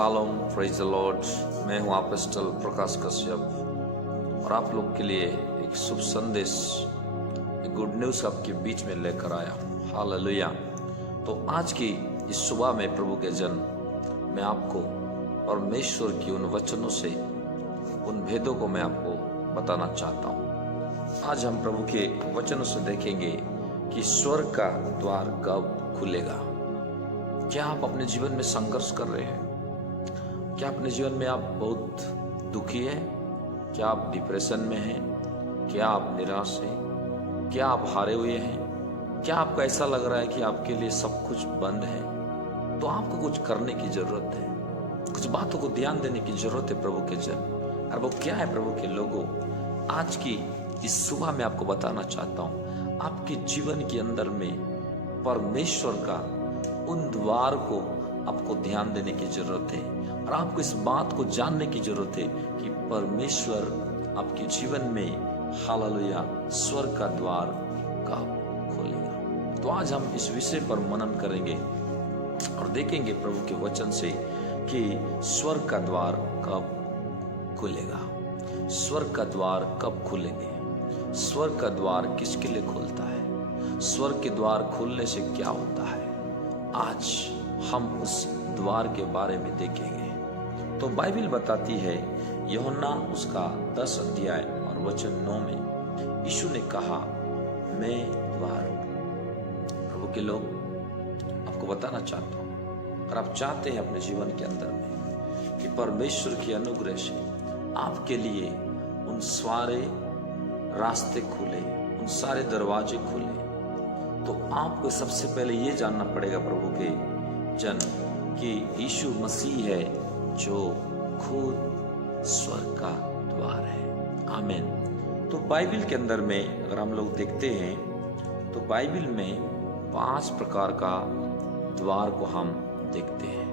Shalom, praise the Lord. मैं हूं apostle प्रकाश कश्यप और आप लोग के लिए एक शुभ संदेश, एक गुड न्यूज़ आपके बीच में लेकर आया हूं। हालेलुया। तो आज की इस सुबह में प्रभु के जन, मैं आपको परमेश्वर की उन वचनों से, उन भेदों को मैं आपको बताना चाहता हूं। आज हम प्रभु के वचनों से देखेंगे कि स्वर्ग का द्वार कब खुलेगा। क्या आप अपने जीवन में संघर्ष कर रहे हैं? क्या अपने जीवन में आप बहुत दुखी हैं? क्या आप डिप्रेशन में हैं? क्या आप निराश हैं? क्या आप हारे हुए हैं? क्या आपको ऐसा लग रहा है कि आपके लिए सब कुछ बंद है? तो आपको कुछ करने की जरूरत है, कुछ बातों को ध्यान देने की जरूरत है प्रभु के जन। और वो क्या है प्रभु के लोगों? आज की इस सुबह में आपको बताना चाहता हूं, आपके जीवन के अंदर में परमेश्वर का उन द्वार को आपको ध्यान देने की जरूरत है और आपको इस बात को जानने की जरूरत है कि परमेश्वर आपके जीवन में हालेलुया स्वर्ग का द्वार कब खोलेगा। तो आज हम इस विषय पर मनन करेंगे और देखेंगे प्रभु के वचन से कि स्वर्ग का द्वार कब खुलेगा। स्वर्ग का द्वार कब खुलेंगे? स्वर्ग का द्वार किसके लिए खुलता है? स्वर्ग के द्वार खुलने से क्या होता है? आज हम उस द्वार के बारे में देखेंगे। तो बाइबल बताती है, यूहन्ना उसका 10 अध्याय और वचन 9 में यीशु ने कहा, मैं द्वार हूं। प्रभु के लोग, आपको बताना चाहता हूं, अगर आप चाहते हैं अपने जीवन के अंदर में कि परमेश्वर की अनुग्रह से आपके लिए उन सारे रास्ते खुले, उन सारे दरवाजे खुले, तो आपको सबसे पहले ये जानना पड़ेगा प्रभु के जन कि यीशु मसीह है जो खुद स्वर्ग का द्वार है। आमीन। तो बाइबल के अंदर में अगर हम लोग देखते हैं तो बाइबल में 5 प्रकार का द्वार को हम देखते हैं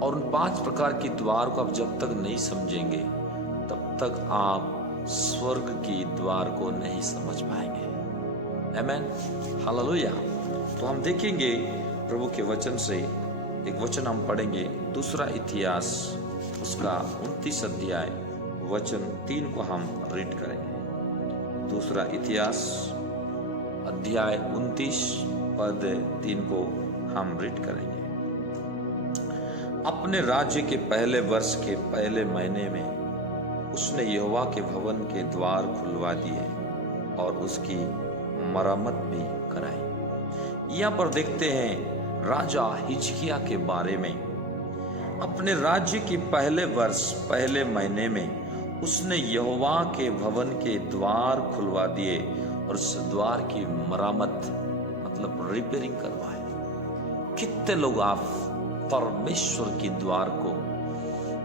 और उन 5 प्रकार की द्वार को आप जब तक नहीं समझेंगे तब तक आप स्वर्ग की द्वार को नहीं समझ पाएंगे। आमीन, हालेलुया। तो हम देखेंगे प्रभु के वचन से, एक वचन हम पढ़ेंगे, दूसरा इतिहास उसका 29 अध्याय वचन 3 को हम रीड करेंगे। दूसरा इतिहास अध्याय 29 पद 3 को हम रीड करेंगे। अपने राज्य के पहले वर्ष के पहले महीने में उसने यहोवा के भवन के द्वार खुलवा दिए और उसकी मरम्मत भी कराई। यहाँ पर देखते हैं राजा हिजकिय्याह के बारे में। अपने राज्य के पहले वर्ष पहले महीने में उसने यहोवा के भवन के द्वार खुलवा दिए और उस द्वार की मरम्मत मतलब रिपेयरिंग करवाए। कितने लोग आप परमेश्वर की द्वार को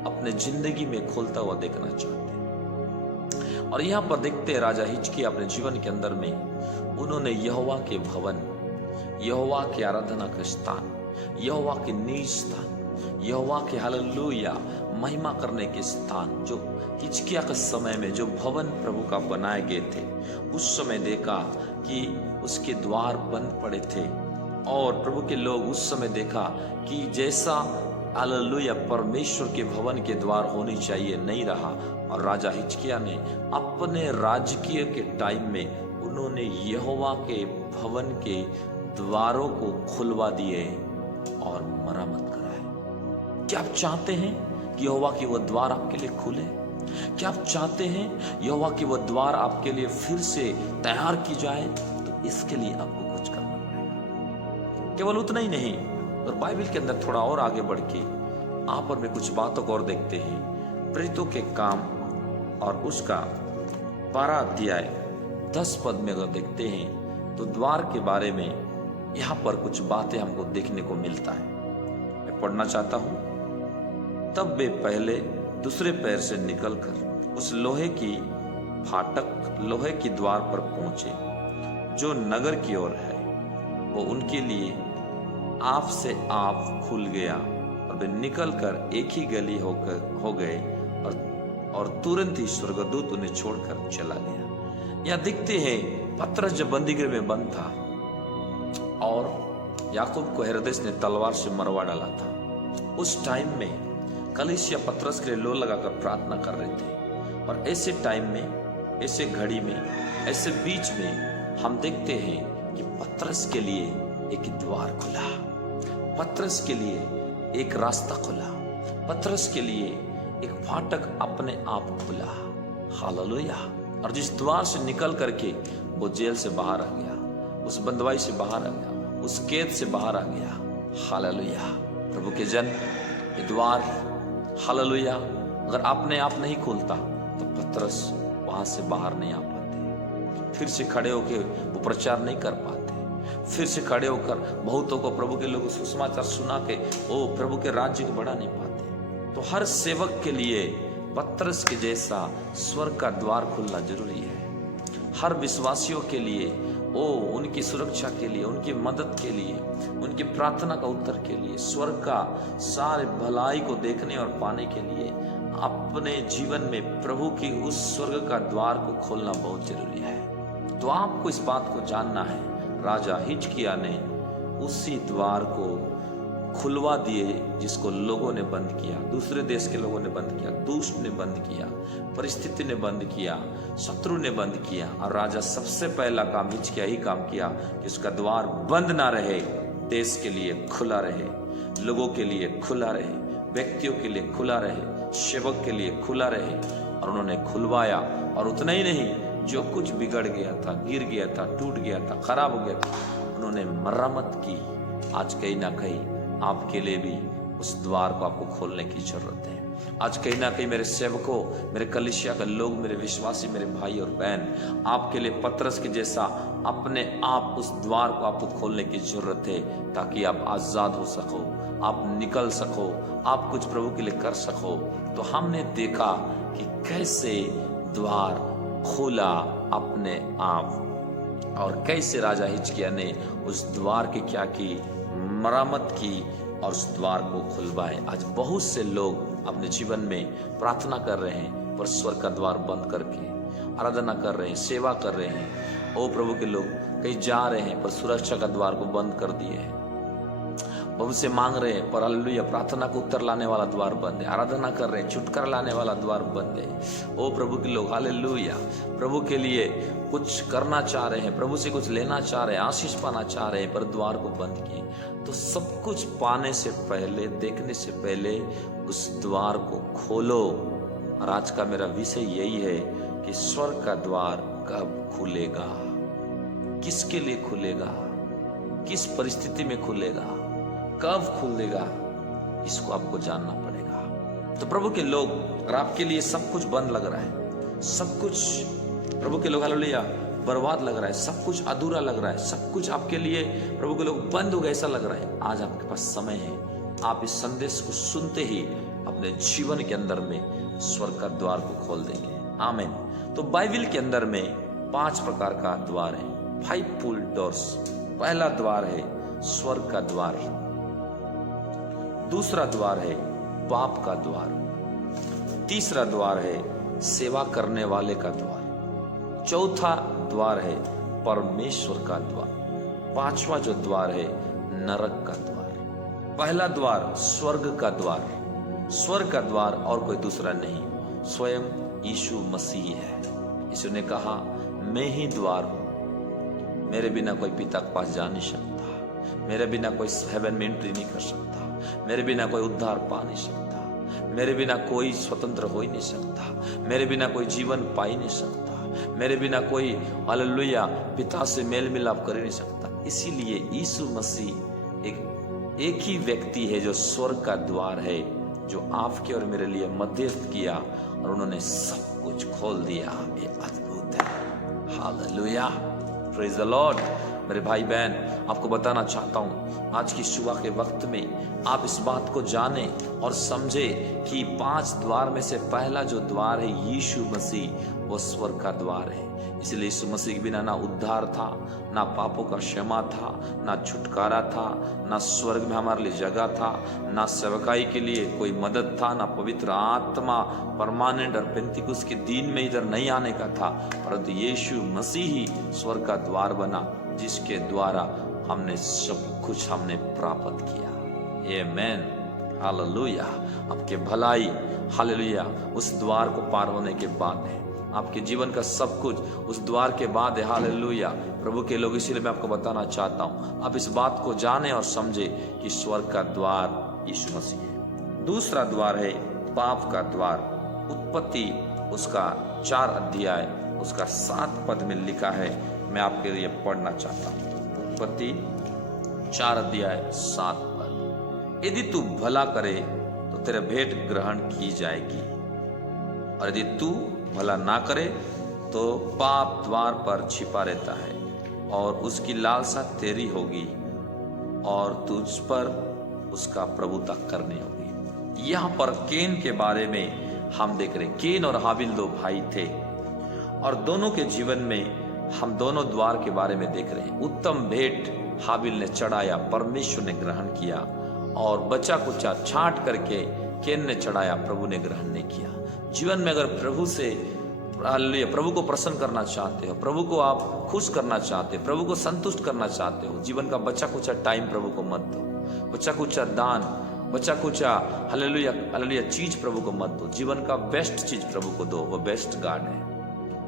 अपने जिंदगी में खोलता हुआ देखना चाहते हैं? और यहाँ पर देखते हैं राजा हिजकिय्याह अपने जीवन के अंदर में उन्होंने यहोवा के भवन, यहोवा के आराधना का स्थान, यहोवा के निज स्थान, यहोवा के हालेलुया महिमा करने के स्थान, जो हिजकिय्याह के समय में जो भवन प्रभु का बनाए गए थे, उस समय देखा कि उसके द्वार बंद पड़े थे और प्रभु के लोग उस समय देखा कि जैसा हालेलुया परमेश्वर के भवन के द्वार होनी चाहिए नहीं रहा। और राजा हिजकिय्याह ने अपने राजकीय के टाइम में उन्होंने यहोवा के भवन के द्वारों को खुलवा दिए और मरम्मत कराए। क्या आप चाहते हैं कि यहोवा की वह द्वार आपके लिए खुले? क्या आप चाहते हैं यहोवा की वह द्वार आपके लिए फिर से तैयार की जाए? तो इसके लिए आपको कुछ करना पड़ेगा। केवल उतना ही नहीं, और बाइबल के अंदर थोड़ा और आगे बढ़ के आप और मैं कुछ बातों को और देखते हैं। प्रेरितों के काम और उसका 12 अध्याय 10 पद में अगर देखते हैं तो द्वार के बारे में यहाँ पर कुछ बातें हमको देखने को मिलता है। मैं पढ़ना चाहता हूँ। तब वे पहले दूसरे पैर से निकलकर उस लोहे की फाटक, लोहे की द्वार पर पहुंचे जो नगर की ओर है। वो उनके लिए आप से आप खुल गया और वे निकलकर एक ही गली हो गए और तुरंत ही स्वर्गदूत उन्हें छोड़कर चला गया। यहाँ दिखते हैं पतरस जब बंदीगृह में बंद था और याकूब को हेरोदेस ने तलवार से मरवा डाला था, उस टाइम में कलीसिया पतरस के लिए लो लगाकर प्रार्थना कर रहे थे। और ऐसे टाइम में, ऐसे घड़ी में, ऐसे बीच में हम देखते हैं कि पतरस के लिए एक द्वार खुला, पतरस के लिए एक रास्ता खुला, पतरस के लिए एक फाटक अपने आप खुला। हालेलुया। और जिस द्वार से निकल करके वो जेल से बाहर आ गया, उस बंदवाई से बाहर आ गया, उस कैद से बाहर आ गया। हालेलुया। प्रभु के जन, ये द्वार, हालेलुया, अगर अपने आप नहीं खोलता तो पतरस वहां से बाहर नहीं आ पाते, फिर से खड़े होकर वो प्रचार नहीं कर पाते, फिर से खड़े होकर बहुतों को प्रभु के लोगों सुसमाचार सुना के वो प्रभु के राज्य को बढ़ा नहीं पाते। तो हर सेवक के लिए पतरस के जैसा स्वर्ग का द्वार खुलना जरूरी है। हर विश्वासियों के लिए, ओ उनकी सुरक्षा के लिए, उनकी मदद के लिए, उनकी प्रार्थना का उत्तर के लिए, स्वर्ग का सारे भलाई को देखने और पाने के लिए अपने जीवन में प्रभु की उस स्वर्ग का द्वार को खोलना बहुत जरूरी है। तो आपको इस बात को जानना है, राजा हिजकिय्याह ने उसी द्वार को खुलवा दिए जिसको लोगों ने बंद किया, दूसरे देश के लोगों ने बंद किया, दुष्ट ने बंद किया, परिस्थिति ने बंद किया, शत्रु ने बंद किया। और राजा सबसे पहला काम हिजकिय्याह ही काम किया कि उसका द्वार बंद ना रहे, देश के लिए खुला रहे, लोगों के लिए खुला रहे, व्यक्तियों के लिए खुला रहे, सेवक के लिए खुला रहे। और उन्होंने खुलवाया। और उतना ही नहीं, जो कुछ बिगड़ गया था, गिर गया था, टूट गया था, खराब हो गया था, उन्होंने मरम्मत की। आज कहीं ना कहीं आपके लिए भी उस द्वार को आपको खोलने की जरूरत है। आज कहीं ना कहीं मेरे सेवकों, मेरे कलीसिया के लोग, मेरे विश्वासी, मेरे भाई और बहन, आपके लिए पतरस के जैसा अपने आप उस द्वार को आपको खोलने की जरूरत है, ताकि आप आजाद हो सको, आप निकल सको, आप कुछ प्रभु के लिए कर सको। तो हमने देखा कि कैसे द्वार खोला अपने आप, और कैसे राजा हिजकिय्याह ने उस द्वार की क्या की, मरम्मत की और उस द्वार को खुलवाए। आज बहुत से लोग अपने जीवन में प्रार्थना कर रहे हैं पर स्वर्ग का द्वार बंद करके आराधना कर रहे हैं, सेवा कर रहे हैं। ओ प्रभु के लोग कहीं जा रहे हैं पर सुरक्षा का द्वार को बंद कर दिए हैं, प्रभु से मांग रहे हैं पर हालेलुया प्रार्थना को उत्तर लाने वाला द्वार बंद है, आराधना कर रहे हैं छुटकारा लाने वाला द्वार बंद है। ओ प्रभु के लोग हालेलुया, प्रभु के लिए कुछ करना चाह रहे हैं, प्रभु से कुछ लेना चाह रहे हैं, आशीष पाना चाह रहे हैं, पर द्वार को बंद किए। तो सब कुछ पाने से पहले, देखने से पहले उस द्वार को खोलो। और आज का मेरा विषय यही है कि स्वर्ग का द्वार कब खुलेगा, किसके लिए खुलेगा, किस परिस्थिति में खुलेगा, कब खुलेगा, इसको आपको जानना पड़ेगा। तो प्रभु के लोग, अगर आपके लिए सब कुछ बंद लग रहा है, सब कुछ प्रभु के लोग हालेलुया बर्बाद लग रहा है, सब कुछ अधूरा लग रहा है, सब कुछ आपके लिए प्रभु के लोग बंद हो गए ऐसा लग रहा है, आज आपके पास समय है। आप इस संदेश को सुनते ही अपने जीवन के अंदर में स्वर्ग का द्वार को खोल देंगे। आमीन। तो बाइबल के अंदर में 5 प्रकार का द्वार है, 5 पुल डोर्स। पहला द्वार है स्वर्ग का द्वार, दूसरा द्वार है पाप का द्वार, तीसरा द्वार है सेवा करने वाले का द्वार, चौथा द्वार है परमेश्वर का द्वार, पांचवा जो द्वार है नरक का द्वार। पहला द्वार स्वर्ग का द्वार। स्वर्ग का द्वार और कोई दूसरा नहीं, स्वयं यीशु मसीह है। यीशु ने कहा, मैं ही द्वार हूं, मेरे बिना कोई पिता के पास जा नहीं सकता, मेरे बिना कोई हेवन में एंट्री नहीं कर सकता, मेरे बिना कोई उद्धार पा नहीं सकता, मेरे बिना कोई स्वतंत्र हो ही नहीं सकता, मेरे बिना कोई जीवन पा ही नहीं सकता, मेरे बिना कोई हालेलुया पिता से मेल मिलाप कर ही नहीं सकता। इसीलिए यीशु मसीह एक ही व्यक्ति है जो स्वर्ग का द्वार है, जो आपके और मेरे लिए मध्यस्थ किया और उन्होंने सब कुछ खोल दिया। ये अद्भुत है। Hallelujah, praise the Lord. मेरे भाई बहन, आपको बताना चाहता हूं, आज की सुबह के वक्त में आप इस बात को जाने और समझे कि 5 द्वार में से पहला जो द्वार है यीशु मसीह, वो स्वर्ग का द्वार है। इसलिए यीशु मसीह के बिना ना उद्धार था, ना पापों का क्षमा था, ना छुटकारा था, ना स्वर्ग में हमारे लिए जगह था, ना सेवकाई के लिए कोई मदद था, ना पवित्र आत्मा परमानेंट और पेंतिकुस्त के दिन में इधर नहीं आने का था, परंतु यीशु मसीह ही स्वर्ग का द्वार बना, जिसके द्वारा हमने सब कुछ प्राप्त किया। आमेन। हालेलुया। आपके भलाई, हालेलुया, उस द्वार को पार होने के बाद है। आपके जीवन का सब कुछ उस द्वार के बाद है। हालेलुया। प्रभु के लोग, इसीलिए मैं आपको बताना चाहता हूं, आप इस बात को जाने और समझे कि स्वर्ग का द्वार यीशु मसीह है। दूसरा द्वार है पाप का द्वार। उत्पत्ति उसका 4 अध्याय उसका 7 पद में लिखा है, मैं आपके लिए पढ़ना चाहता हूं। उत्पत्ति 4 अध्याय 7 पद। यदि तू भला करे तो तेरे भेंट ग्रहण की जाएगी, और यदि तू भला ना करे तो पाप द्वार पर छिपा रहता है और उसकी लालसा तेरी होगी और तुझ पर उसका प्रभुता करनी होगी। यहाँ पर केन के बारे में हम देख रहे हैं। केन और हाबिल 2 भाई थे और दोनों के जीवन में हम दोनों द्वार के बारे में देख रहे हैं। उत्तम भेंट हाबिल ने चढ़ाया, परमेश्वर ने ग्रहण किया, और बचा कुचा छांट करके केन ने चढ़ाया, प्रभु ने ग्रहण नहीं किया। जीवन में अगर प्रभु से, प्रभु को प्रसन्न करना चाहते हो, प्रभु को आप खुश करना चाहते हो, प्रभु को संतुष्ट करना चाहते हो, जीवन का बचा कुचा टाइम प्रभु को मत दो, बचा कुचा दान, बचा कुचा हालेलुया हालेलुया चीज प्रभु को मत दो। जीवन का बेस्ट चीज प्रभु को दो, वो बेस्ट गॉड है।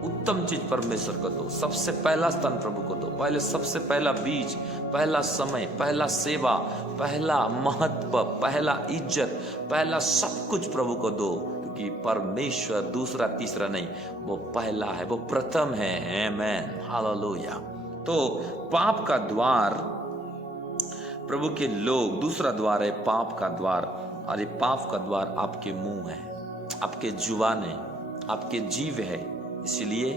उत्तम चीज परमेश्वर को दो, सबसे पहला स्थान प्रभु को दो, पहले सबसे पहला बीज, पहला समय, पहला सेवा, पहला महत्व, पहला इज्जत, पहला सब कुछ प्रभु को दो, क्योंकि परमेश्वर दूसरा तीसरा नहीं, वो पहला है, वो प्रथम है। आमेन, हालेलुया। तो पाप का द्वार, प्रभु के लोग, दूसरा द्वार है पाप का द्वार, और ये पाप का द्वार आपके मुंह है, आपके जुबान है, आपके जीव है। इसीलिए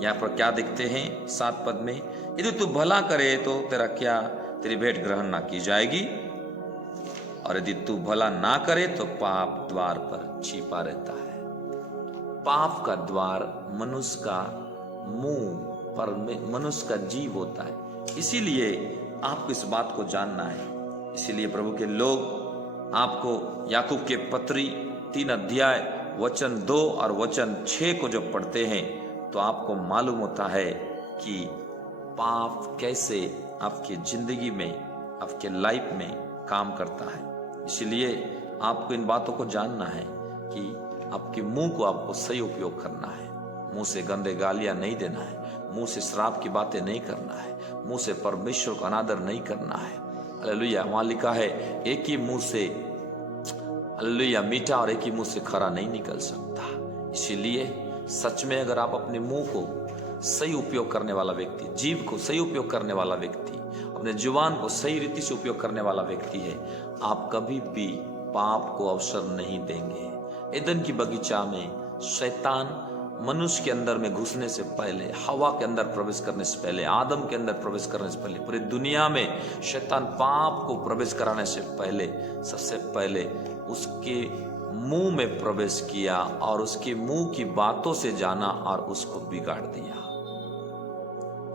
यहाँ पर क्या देखते हैं 7 पद में, यदि तू भला करे तो तेरी भेंट ग्रहण ना की जाएगी, और यदि तू भला ना करे तो पाप द्वार पर छिपा रहता है। पाप का द्वार मनुष्य का मुंह पर, मनुष्य का जीव होता है। इसीलिए आपको इस बात को जानना है। इसीलिए प्रभु के लोग आपको याकूब के पत्री 3 अध्याय वचन 2 और वचन 6 को जब पढ़ते हैं तो आपको मालूम होता है कि पाप कैसे आपकी जिंदगी में, आपके लाइफ में काम करता है। इसलिए आपको इन बातों को जानना है कि आपके मुंह को आपको सही उपयोग करना है। मुंह से गंदे गालियां नहीं देना है, मुंह से श्राप की बातें नहीं करना है, मुंह से परमेश्वर का अनादर नहीं करना है। हालेलुया। वहां लिखा है एक ही मुंह से, हालेलुया, मीठा और एक ही मुंह से खरा नहीं निकल सकता। इसीलिए सच में अगर आप अपने मुंह को सही उपयोग करने वाला व्यक्ति, जीभ को सही उपयोग करने वाला व्यक्ति, अपने जुबान को सही रीति से उपयोग करने वाला व्यक्ति है, आप कभी भी पाप को अवसर नहीं देंगे। एदन की बगीचा में शैतान मनुष्य के अंदर में घुसने से पहले, हवा के अंदर प्रवेश करने से पहले, आदम के अंदर प्रवेश करने से पहले, पूरी दुनिया में शैतान पाप को प्रवेश कराने से पहले, सबसे पहले उसके मुंह में प्रवेश किया और उसके मुंह की बातों से जाना और उसको बिगाड़ दिया।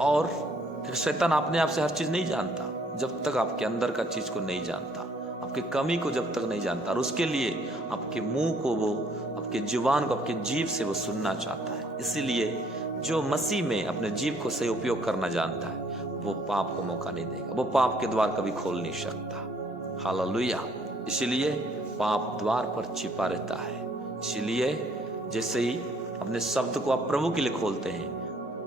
और शैतान अपने आप से हर चीज नहीं जानता जब तक आपके अंदर का चीज को नहीं जानता, आपकी कमी को जब तक नहीं जानता, और उसके लिए आपके मुंह को, वो आपके जुबान को, आपके जीभ से वो सुनना चाहता है। इसीलिए जो मसीह में अपने जीभ को सही उपयोग करना जानता है वो पाप को मौका नहीं देगा, वो पाप के द्वार कभी खोल नहीं सकता। हालेलुया। इसीलिए पाप द्वार पर छिपा रहता है। इसीलिए जैसे ही अपने शब्द को आप प्रभु के लिए खोलते हैं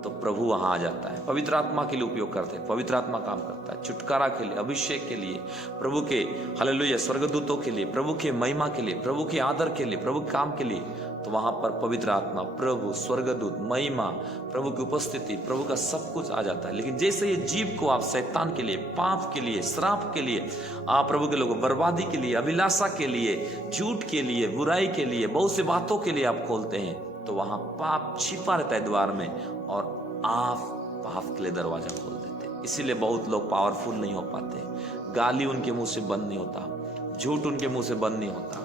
तो प्रभु वहां आ जाता है। पवित्र आत्मा के लिए उपयोग करते हैं, पवित्र आत्मा काम करता है, छुटकारा के लिए, अभिषेक के लिए, प्रभु के हालेलुया स्वर्गदूतों के लिए, प्रभु के महिमा के लिए, प्रभु के आदर के लिए, प्रभु के काम के लिए, तो वहां पर पवित्र आत्मा, प्रभु, स्वर्गदूत, महिमा, प्रभु की उपस्थिति, प्रभु का सब कुछ आ जाता है। लेकिन जैसे ये जीव को आप शैतान के लिए, पाप के लिए, श्राप के लिए, आप प्रभु के लोगों, बर्बादी के लिए, अभिलाषा के लिए, झूठ के लिए, बुराई के लिए, बहुत सी बातों के लिए आप खोलते हैं, तो वहां पाप छिपा रहता है द्वार में, और आप पाप के लिए दरवाजा खोल देते। इसीलिए बहुत लोग पावरफुल नहीं हो पाते। गाली उनके मुंह से बंद नहीं होता, झूठ उनके मुंह से बंद नहीं होता,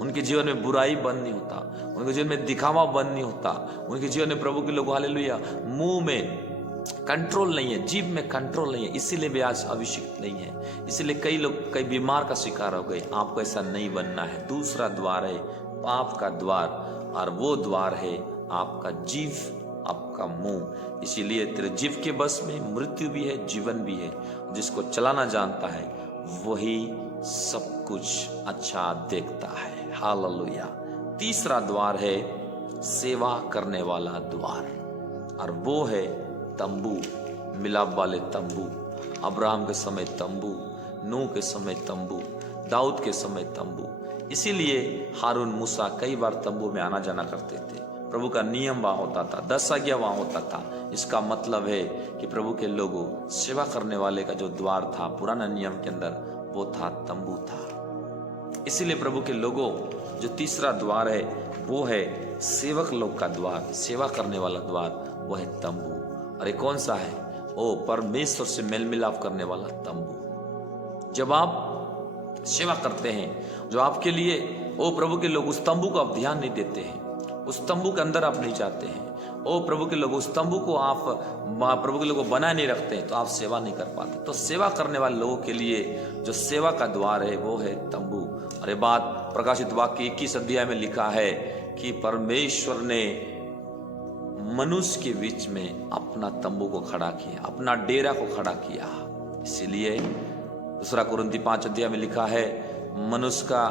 उनके जीवन में बुराई बंद नहीं होता, उनके जीवन में दिखावा बंद नहीं होता, उनके जीवन में प्रभु के लोग हालेलुया मुंह में कंट्रोल नहीं है, जीभ में कंट्रोल नहीं है। इसीलिए भी आज अभिषिक्त नहीं है। इसीलिए कई लोग कई बीमार का शिकार हो गए। आपको ऐसा नहीं बनना है। दूसरा द्वार है पाप का द्वार, और वो द्वार है आपका जीव, आपका मुंह। इसीलिए तेरे जीव के बस में मृत्यु भी है, जीवन भी है। जिसको चलाना जानता है वही सब कुछ अच्छा देखता है। हालेलुया। तीसरा द्वार है सेवा करने वाला द्वार, और वो है तंबू, मिलाप वाले तंबू। अब्राहम के समय तंबू, नूह के समय तंबू, दाऊद के समय तंबू। इसीलिए हारून मूसा कई बार तंबू में आना जाना करते थे। प्रभु का नियम वहां होता था, 10 आज्ञा वहां होता था। इसका मतलब है कि प्रभु के लोगों सेवा करने वाले का जो द्वार था पुराना नियम के अंदर, वो था तंबू था। इसीलिए प्रभु के लोगों जो तीसरा द्वार है वो है सेवक लोग का द्वार, सेवा करने वाला द्वार, वो है तंबू। और ये कौन सा है? ओ परमेश्वर से मेल मिलाप करने वाला तंबू। जब आप सेवा करते हैं, जो आपके लिए ओ प्रभु के लोग उस तंबू को आप ध्यान नहीं देते हैं, उस तंबू के अंदर आप नहीं जाते हैं, ओ प्रभु के लोग उस तंबू को आप प्रभु के लोगों बनाए नहीं रखते हैं, तो आप सेवा नहीं कर पाते। तो सेवा करने वाले लोगों के लिए जो सेवा का द्वार है वो है तंबू। और ये बात प्रकाशित वाक्य 21 अध्याय में लिखा है कि परमेश्वर ने मनुष्य के बीच में अपना तंबू को खड़ा किया, अपना डेरा को खड़ा किया। इसीलिए दूसरा कुरिन्थी 5 अध्याय में लिखा है, मनुष्य का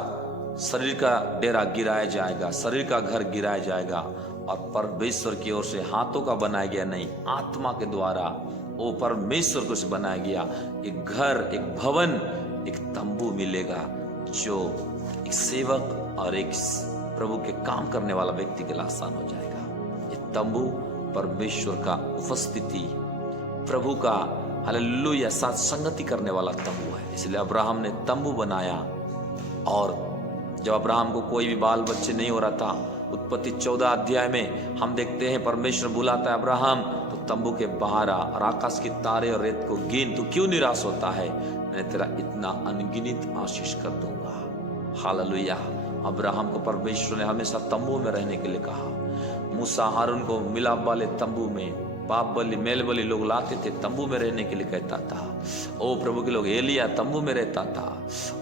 शरीर का डेरा गिराया जाएगा, शरीर का घर गिराया जाएगा, और परमेश्वर की ओर से हाथों का बनाया गया नहीं, आत्मा के द्वारा वो परमेश्वर को से बनाया गया एक घर, एक भवन, एक तंबू मिलेगा, जो एक सेवक और एक प्रभु के काम करने वाला व्यक्ति के लिए आसान हो जाएगा। ये तंबू परमेश्वर का उपस्थिति, प्रभु का हालेलुया साथ संगति करने वाला तंबू है। इसलिए अब्राहम ने तंबू बनाया, और जब अब्राहम को कोई भी बाल बच्चे नहीं हो रहा था, उत्पत्ति 14 अध्याय में हम देखते हैं परमेश्वर बुलाता है अब्राहम, तो तंबू के बाहर आ और आकाश के तारे और रेत को गिन, तू क्यों निराश होता है, मैं तेरा इतना अनगिनत आशीष कर दूंगा। हालेलुया। अब्राहम को परमेश्वर ने हमेशा तंबू में रहने के लिए कहा। मूसा हारून को मिलाप वाले तंबू में, पाप बलि मेल बलि लोग लाते थे, तंबू में रहने के लिए कहता था। ओ प्रभु के लोग, एलिया तंबू में रहता था।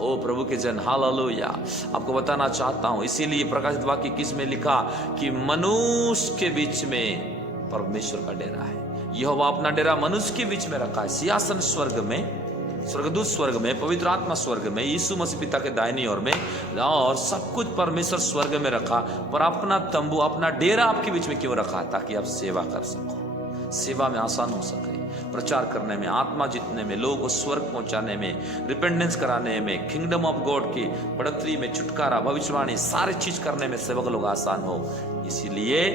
ओ प्रभु के जन, हालेलुया। आपको बताना चाहता हूं, इसीलिए प्रकाशित वाक्य 21 में लिखा कि मनुष्य के बीच में परमेश्वर का डेरा है। यहोवा अपना डेरा मनुष्य के बीच में रखा है। सिंहासन स्वर्ग में, स्वर्गदूत स्वर्ग में, पवित्र आत्मा स्वर्ग में, यीशु मसीह पिता के दाहिनी ओर में, और सब कुछ परमेश्वर स्वर्ग में रखा। पर अपना तंबू, अपना डेरा आपके बीच में क्यों रखा? ताकि आप सेवा कर सको, सेवा में आसान हो सके, प्रचार करने में, आत्मा जीतने में, लोगों को स्वर्ग पहुंचाने में, रिपेंडेंस कराने में, किंगडम ऑफ गॉड की बढ़ोतरी में, छुटकारा, भविष्यवाणी, सारे चीज करने में सेवक लोग आसान हो। इसीलिए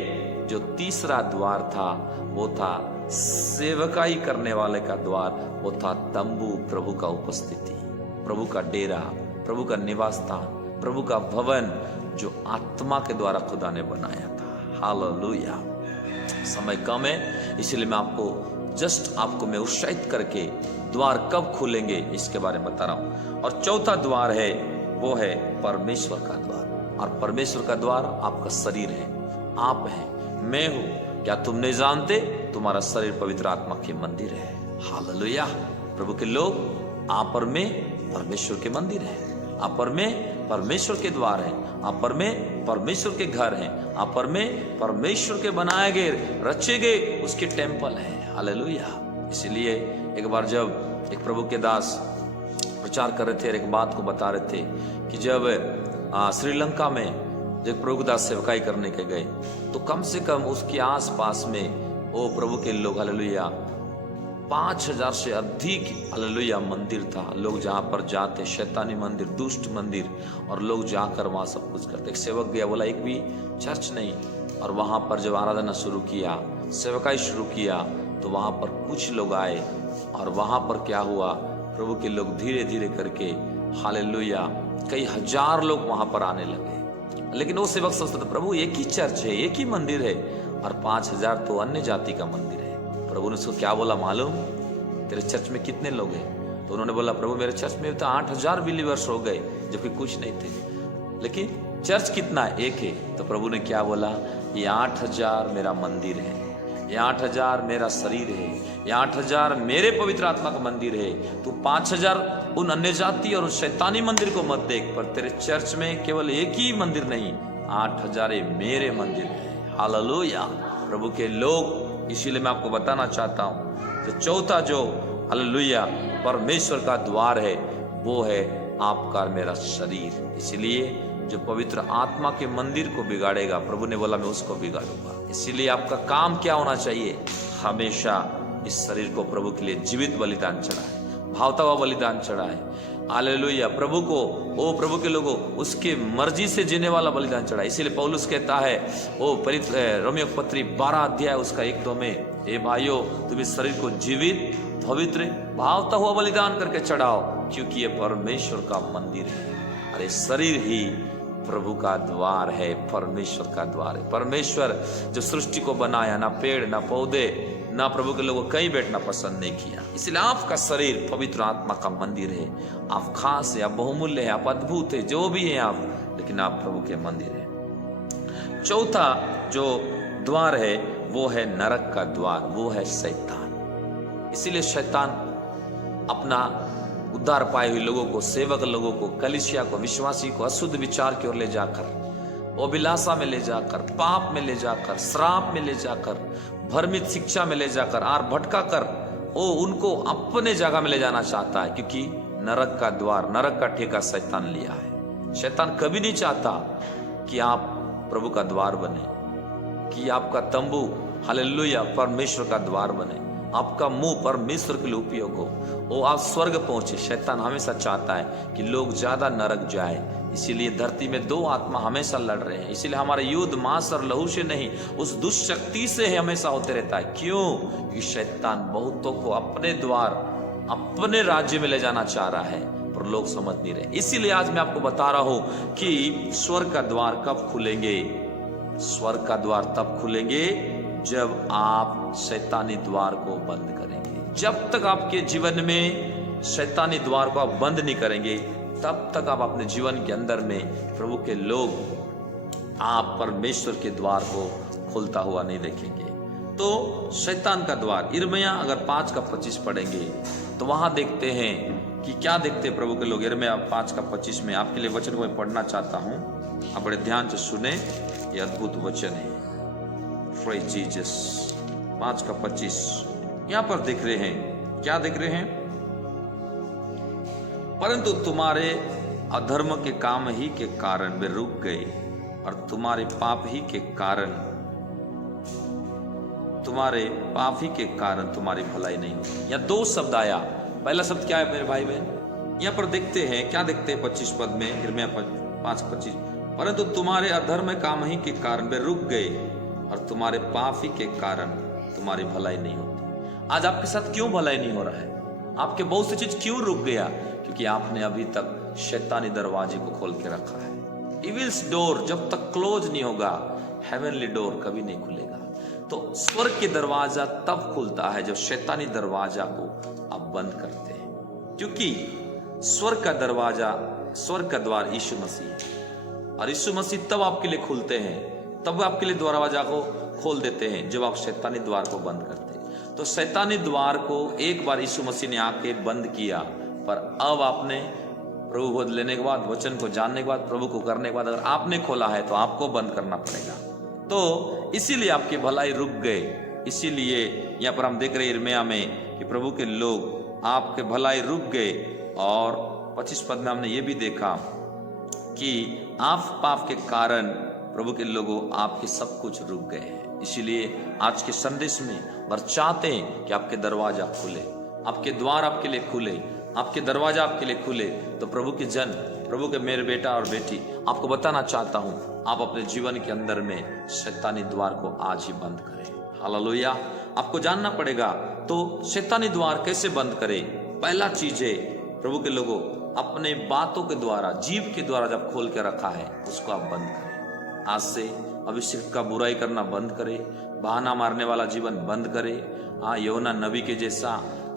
जो तीसरा द्वार था वो था सेवकाई करने वाले का द्वार, वो था तंबू, प्रभु का उपस्थिति, प्रभु का डेरा, प्रभु का निवास स्थान, प्रभु का भवन, जो आत्मा के द्वारा खुदा ने बनाया था। हालेलुया। समय कम है, इसलिए मैं आपको मैं उत्साहित करके द्वार कब खुलेंगे इसके बारे में बता रहा हूं। और चौथा द्वार है वो है परमेश्वर का द्वार। और परमेश्वर का द्वार आपका शरीर है, आप हैं, मैं हूं। क्या तुम नहीं जानते तुम्हारा शरीर पवित्र आत्मा के मंदिर है? हालेलुया। प्रभु के लोग, आप और मैं परमेश्वर के मंदिर है, आप और मैं परमेश्वर के द्वार हैं, आप पर में परमेश्वर के घर हैं, आप पर में परमेश्वर के बनाए गए, रचे गए उसके टेम्पल है। हालेलुया। इसलिए एक बार जब एक प्रभु के दास प्रचार कर रहे थे और एक बात को बता रहे थे कि जब श्रीलंका में जब प्रभु दास सेवकाई करने के गए, तो कम से कम उसके आसपास में वो प्रभु के लोग, हालेलुया, 5000 से अधिक हालेलुया मंदिर था। लोग जहाँ पर जाते, शैतानी मंदिर, दुष्ट मंदिर, और लोग जाकर वहाँ सब कुछ करते। एक सेवक गया, बोला एक भी चर्च नहीं। और वहाँ पर जब आराधना शुरू किया, सेवकाई शुरू किया, तो वहाँ पर कुछ लोग आए, और वहाँ पर क्या हुआ, प्रभु के लोग धीरे धीरे करके हालेलुया कई हजार लोग वहाँ पर आने लगे। लेकिन वो सेवक सोचते थे, प्रभु एक ही चर्च है, एक ही मंदिर है, और 5000 तो अन्य जाति का मंदिर है। प्रभु ने उसको क्या बोला मालूम? तेरे चर्च में कितने लोग हैं? तो उन्होंने बोला, प्रभु मेरे चर्च में तो 8000 बिलीवर्स हो गए, जबकि कुछ नहीं थे। लेकिन चर्च कितना है? एक है। तो प्रभु ने क्या बोला, ये 8000 मेरा मंदिर है, ये 8000 मेरा शरीर है, ये 8000 मेरे पवित्र आत्मा का मंदिर है। तू 5000 उन अन्य जाति और उस शैतानी मंदिर को मत देख, पर तेरे चर्च में केवल एक ही मंदिर नहीं, 8000 मेरे मंदिर है। हालेलुया। प्रभु के लोग, इसीलिए मैं आपको बताना चाहता हूं, जो चौथा जो हालेलुया परमेश्वर का द्वार है, वो है आपका और मेरा शरीर। इसलिए जो पवित्र आत्मा के मंदिर को बिगाड़ेगा, प्रभु ने बोला मैं उसको बिगाड़ूंगा। इसीलिए आपका काम क्या होना चाहिए? हमेशा इस शरीर को प्रभु के लिए जीवित बलिदान चढ़ाए, भावता हुआ बलिदान चढ़ाए। हालेलुया। प्रभु को, ओ प्रभु के लोगों, उसके मर्जी से जीने वाला बलिदान चढ़ाए। इसीलिए पौलुस कहता है, ओ रोमियो पत्री 12 अध्याय उसका 1-2 में, ए भाइयों तुम इस शरीर को जीवित, पवित्र, भावता हुआ बलिदान करके चढ़ाओ, क्योंकि ये परमेश्वर का मंदिर है। अरे शरीर ही प्रभु का द्वार है, परमेश्वर का द्वार है। परमेश्वर जो सृष्टि को बनाया, ना पेड़ ना पौधे ना प्रभु के लोगों कहीं बैठना पसंद नहीं किया। इसलिए आपका शरीर पवित्र आत्मा का मंदिर है। आप खास है, आप बहुमूल्य है, आप अद्भुत है, जो भी है आप, लेकिन आप प्रभु के मंदिर है। चौथा जो द्वार है वो है नरक का द्वार, वो है शैतान। इसीलिए शैतान अपना उद्धार पाए हुए लोगों को, सेवक लोगों को, कलीसिया को, विश्वासी को अशुद्ध विचार की ओर ले जाकर, अभिलाषा में ले जाकर, पाप में ले जाकर, श्राप में ले जाकर, भ्रमित शिक्षा में ले जाकर, आर भटका कर उनको अपने जगह में ले जाना चाहता है। क्योंकि नरक का द्वार, नरक का ठेका शैतान लिया है। शैतान कभी नहीं चाहता कि आप प्रभु का द्वार बने, कि आपका तंबू हालेलुया परमेश्वर का द्वार बने, आपका मुंह परमेश्वर के लिए उपयोग हो, आप स्वर्ग पहुंचे। शैतान हमेशा चाहता है कि लोग ज्यादा नरक जाए। इसीलिए धरती में 2 आत्मा हमेशा लड़ रहे हैं। इसीलिए हमारा युद्ध मांस और लहू से नहीं, उस दुष्शक्ति से हमेशा होते रहता है। क्यों? कि शैतान बहुतों को अपने द्वार, अपने राज्य में ले जाना चाह रहा है, पर लोग समझ नहीं रहे। इसीलिए आज मैं आपको बता रहा हूं कि स्वर्ग का द्वार कब खुलेंगे? स्वर्ग का द्वार तब खुलेंगे जब आप शैतानी द्वार को बंद करेंगे। जब तक आपके जीवन में शैतानी द्वार को आप बंद नहीं करेंगे, तब तक आप अपने जीवन के अंदर में प्रभु के लोग, आप परमेश्वर के द्वार को खुलता हुआ नहीं देखेंगे। तो शैतान का द्वार, यिर्मयाह अगर 5:25 पढ़ेंगे तो वहां देखते हैं कि क्या देखते हैं प्रभु के लोग। यिर्मयाह 5:25 में आपके लिए वचन को मैं पढ़ना चाहता हूं, आप बड़े ध्यान से सुने, ये अद्भुत वचन है। Praise Jesus. 5:25 यहां पर देख रहे हैं, क्या देख रहे हैं? परंतु तुम्हारे अधर्म के काम ही के कारण वे रुक गए, और तुम्हारे पाप ही के कारण, तुम्हारे पाप ही के कारण तुम्हारी भलाई नहीं हुई। या 2 शब्द आया। पहला शब्द क्या है मेरे भाई बहन? यहाँ पर देखते हैं, क्या देखते हैं 25 पद में, यिर्मयाह 5:25, परंतु तुम्हारे अधर्म काम ही के कारण वे रुक गए, और तुम्हारे पाप ही के कारण तुम्हारी भलाई नहीं होती। आज आपके साथ क्यों भलाई नहीं हो रहा है? आपके बहुत सी चीज क्यों रुक गया? क्योंकि आपने अभी तक शैतानी दरवाजे को खोल के रखा है। इविल्स डोर जब तक क्लोज नहीं होगा, हेवनली डोर कभी नहीं खुलेगा। तो स्वर्ग के दरवाजा तब खुलता है जब शैतानी दरवाजा को आप बंद करते हैं। क्योंकि स्वर्ग का दरवाजा, स्वर्ग का द्वार यीशु मसीह है, और यीशु मसीह तब आपके लिए खुलते हैं, तब आपके लिए दरवाजा को खोल देते हैं जब आप शैतानी द्वार को बंद करते हैं। तो शैतानी द्वार को एक बार यीशु मसीह ने आके बंद किया, पर अब आपने प्रभु बोध लेने के बाद, वचन को जानने के बाद, प्रभु को करने के बाद अगर आपने खोला है तो आपको बंद करना पड़ेगा। तो इसीलिए आपकी भलाई रुक गए। इसीलिए यहाँ पर हम देख रहे हैं यिर्मयाह में कि प्रभु के लोग, आपके भलाई रुक गए। और 25 पद में हमने ये भी देखा कि आप पाप के कारण प्रभु के लोगों, आपके सब कुछ रुक गए हैं। इसीलिए आज के संदेश में वर चाहते हैं कि आपके दरवाजा खुले, आपके द्वार आपके लिए खुले, आपके दरवाजा आपके लिए खुले। तो प्रभु के जन, प्रभु के मेरे बेटा और बेटी, आपको बताना चाहता हूं, आप अपने जीवन के अंदर में शैतानी द्वार को आज ही बंद करें। हालेलुया। आपको जानना पड़ेगा तो शैतानी द्वार कैसे बंद करें। पहला चीज है, प्रभु के लोगों, अपने बातों के द्वारा, जीव के द्वारा जब खोल के रखा है उसको आप बंद करें। आज से अभिषेक का बुराई करना बंद करे, बहाना मारने वाला जीवन बंद करे। योना नबी के जैसा,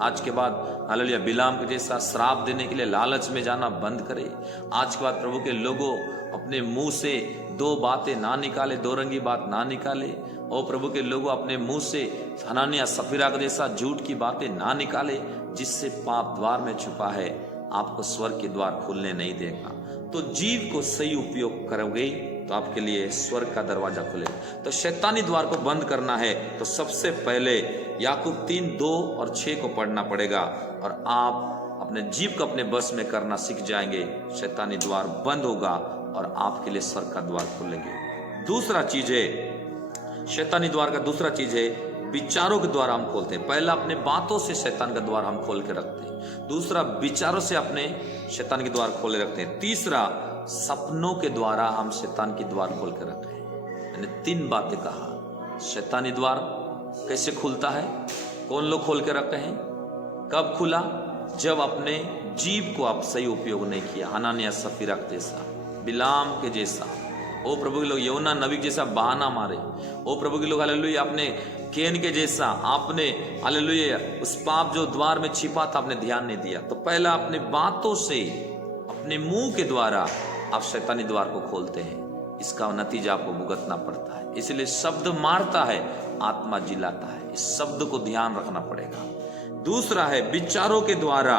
आज के बाद हालेलुया बिलाम के जैसा श्राप देने के लिए लालच में जाना बंद करे। आज के बाद प्रभु के लोगों, अपने मुंह से 2 बातें ना निकाले, 2 रंगी बात ना निकाले। और प्रभु के लोगों, अपने मुंह से हनानिया सफीरा के जैसा झूठ की बातें ना निकाले, जिससे पाप द्वार में छुपा है, आपको स्वर्ग के द्वार खुलने नहीं देगा। तो जीव को सही उपयोग करोगे तो आपके लिए स्वर्ग का दरवाजा खुले। तो शैतानी द्वार को बंद करना है तो सबसे पहले याकूब 3:2 और 6 को पढ़ना पड़ेगा, और आप अपने जीव को अपने बस में करना सीख जाएंगे, शैतानी द्वार बंद होगा और आपके लिए स्वर्ग का द्वार खुलेंगे। दूसरा चीज है, शैतानी द्वार का दूसरा चीज है, विचारों के द्वारा हम खोलते हैं। पहला अपने बातों से शैतान का द्वार हम खोल के रखते हैं, दूसरा विचारों से अपने शैतान के द्वार खोले रखते हैं, तीसरा सपनों के द्वारा हम शैतान की द्वार खोल के रखते हैं। मैंने 3 बातें कहा। शैतानी द्वार कैसे खुलता है, कौन लोग खोल के रखते हैं, कब खुला, जब अपने जीव को आप सही उपयोग नहीं किया। हनानिया सफीरा के जैसा, बिलाम के जैसा, ओ प्रभु के लोग योना नबी जैसा बहाना मारे, ओ प्रभु के लोग हालेलुया आपने केन के जैसा आपने हालेलुया उस पाप जो द्वार में छिपा था आपने ध्यान नहीं दिया। तो पहला अपने बातों से अपने मुंह के द्वारा आप शैतानी द्वार को खोलते हैं, इसका नतीजा आपको भुगतना पड़ता है। इसलिए शब्द मारता है, आत्मा जिलाता है, इस शब्द को ध्यान रखना पड़ेगा। दूसरा है विचारों के द्वारा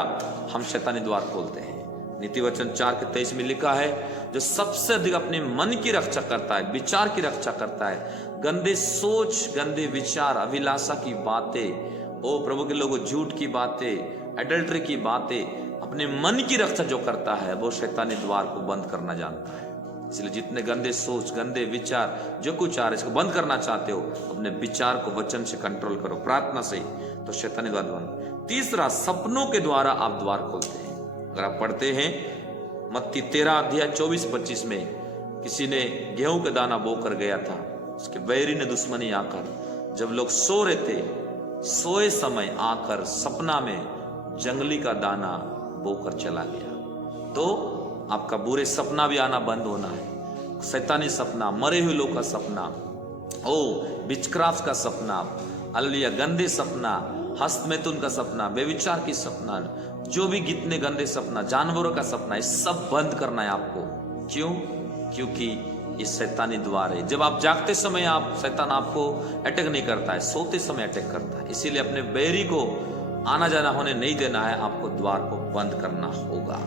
हम शैतानी द्वार खोलते हैं। नीति वचन 4:23 में लिखा है, जो सबसे अधिक अपने मन की रक्षा करता है, विचार की रक्षा करता है, गंदे सोच, गंदे विचार, अभिलाषा की बातें, ओ प्रभु के लोगों झूठ की बातें, एडल्ट्री की बातें, अपने मन की रक्षा जो करता है वो शैतानी द्वार को बंद करना जानता है। इसलिए जितने गंदे सोच, गंदे विचार, जो कुछ आ रहा है इसको बंद करना चाहते हो, अपने विचार को वचन से कंट्रोल करो, प्रार्थना से, तो शैतानी द्वार बंद। तीसरा सपनों के द्वारा आप द्वार खोलते हैं। अगर आप पढ़ते हैं मत्ती 13:24-25 में, किसी ने गेहूं का दाना बोकर गया था, उसके बैरी ने दुश्मनी आकर, जब लोग सो रहे थे, सोए समय आकर सपना में जंगली का दाना बोकर चला गया। तो आपका बुरे सपना भी आना बंद होना है। शैतानी सपना, मरे हुए लोग का सपना, ओ विचक्राफ्ट का सपना, हालेलुया गंदे सपना, हस्तमैथुन का सपना, बेविचार की सपना, जो भी कितने गंदे सपना, जानवरों का सपना, ये सब बंद करना है आपको। क्यों? क्योंकि ये शैतानी द्वार है। जब आप जागते समय आप शैतान आपको अटैक नहीं करता है, सोते समय अटैक करता है। इसीलिए अपने बैरी को आना जाना होने नहीं देना है, आपको द्वार को बंद करना होगा।